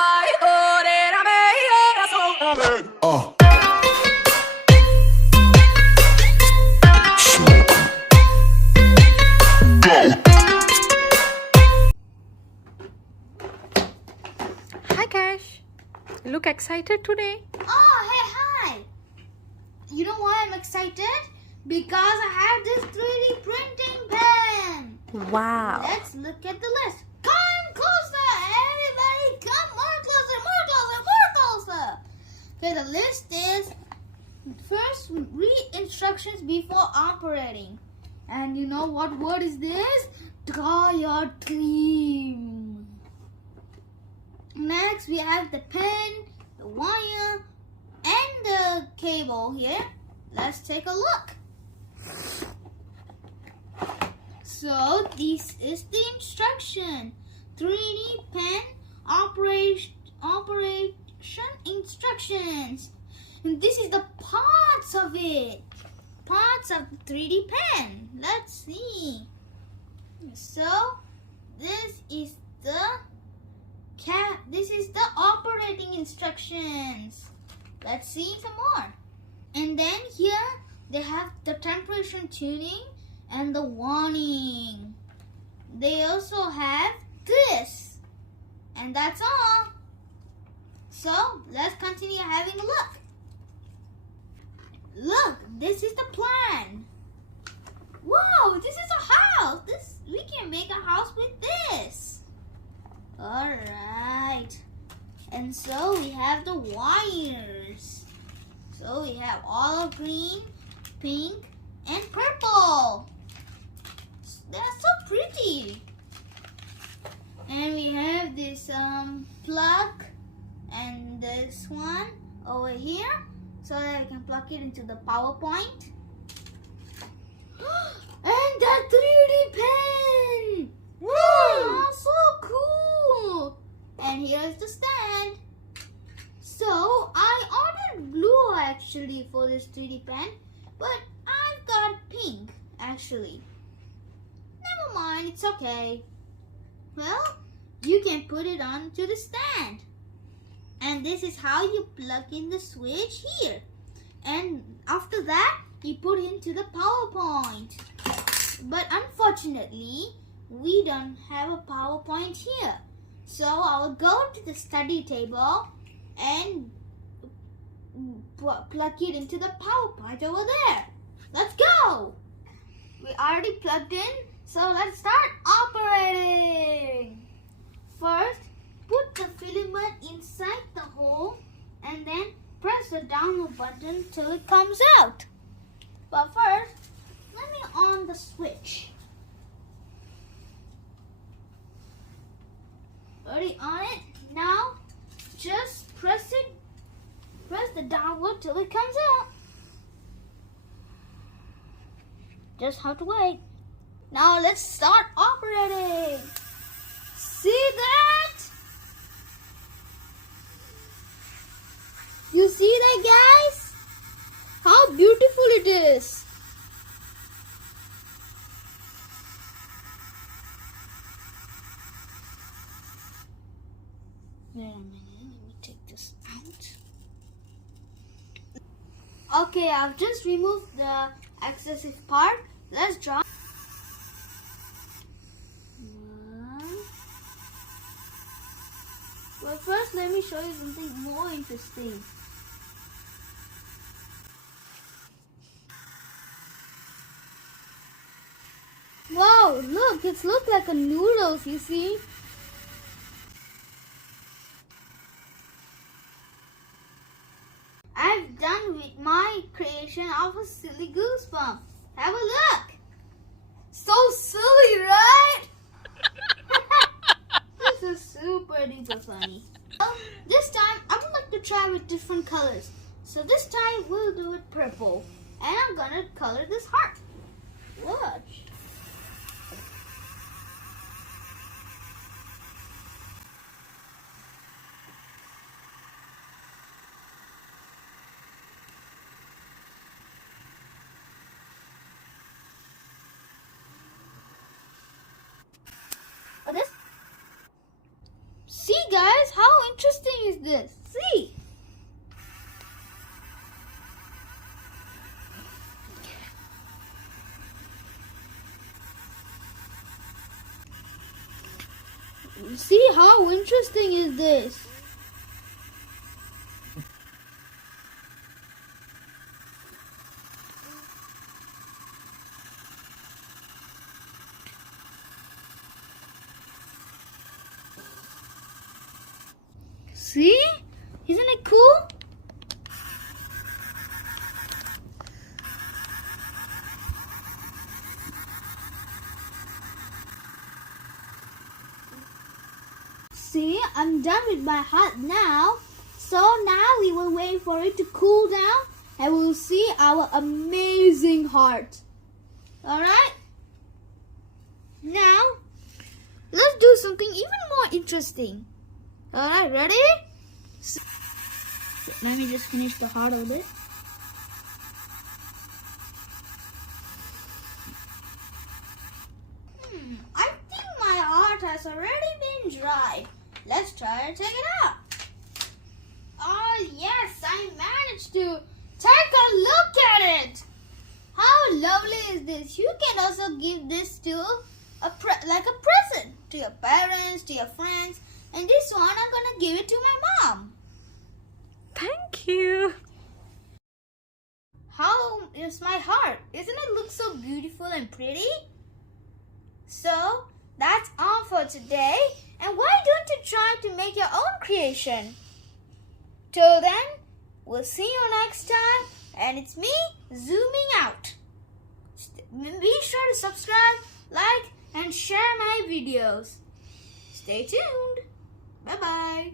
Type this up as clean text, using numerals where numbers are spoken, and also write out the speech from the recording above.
Uh. Hi Cash, you look excited today. Oh, hey, hi. You know why I'm excited? Because I have this 3D printing pen. Wow. Let's look at the list. Come closer, everybody. Come more closer, more closer, more closer. Okay, the list is first read instructions before operating. And you know what word is this? Draw your dream. Next, we have the pen, the wire, and the cable here. Let's take a look. So, this is the instruction. 3D pen operation instructions. And this is the parts of it. Parts of the 3D pen. Let's see. So, this is the operating instructions. Let's see some more. And then here they have the temperature tuning and the warning. They also have this. And that's all. So let's continue having a look. Look, this is the plan. Wow, this is a house. We can make a house with this. Alright. And so we have the wires. So we have olive green, pink, and purple. They're so pretty. And we have this plug and this one over here so that I can plug it into the PowerPoint. And the 3D pen! Woo! Oh, so cool! And here's the stand. So I ordered blue actually for this 3D pen, but I've got pink actually. Never mind, it's okay. Well, you can put it onto the stand. And this is how you plug in the switch here. And after that, you put it into the PowerPoint. But unfortunately, we don't have a PowerPoint here. So I will go to the study table and plug it into the PowerPoint over there. Let's go. We already plugged in, so let's start operating. First, put the filament inside the hole and then press the download button till it comes out. But first, let me on the switch. Already on it. Now, just press it. Press the download till it comes out. Just have to wait. Now let's start operating. See that? You see that, guys? How beautiful it is. Wait a minute, let me take this out. Okay, I've just removed the excessive part. Let's draw. But first, let me show you something more interesting. Wow, look, it's look like a noodles, you see? I've done with my creation of a silly goosebump. Have a look. So silly, right? This is super duper funny. This time, I would like to try with different colors. So this time, we'll do it purple. And I'm gonna color this heart. Watch. Or this. See guys, how interesting is this? See. See how interesting is this? See? Isn't it cool? See, I'm done with my heart now. So now we will wait for it to cool down and we'll see our amazing heart. Alright? Now, let's do something even more interesting. Alright, ready? Let me just finish the heart of it. I think my heart has already been dried. Let's try to take it out. Oh yes, I managed to take a look at it. How lovely is this? You can also give this to like a present to your parents, to your friends. And this one, I'm gonna give it to my mom. Thank you. How is my heart? Isn't it look so beautiful and pretty? So, that's all for today. And why don't you try to make your own creation? Till then, we'll see you next time. And it's me, zooming out. Be sure to subscribe, like, and share my videos. Stay tuned. Bye-bye.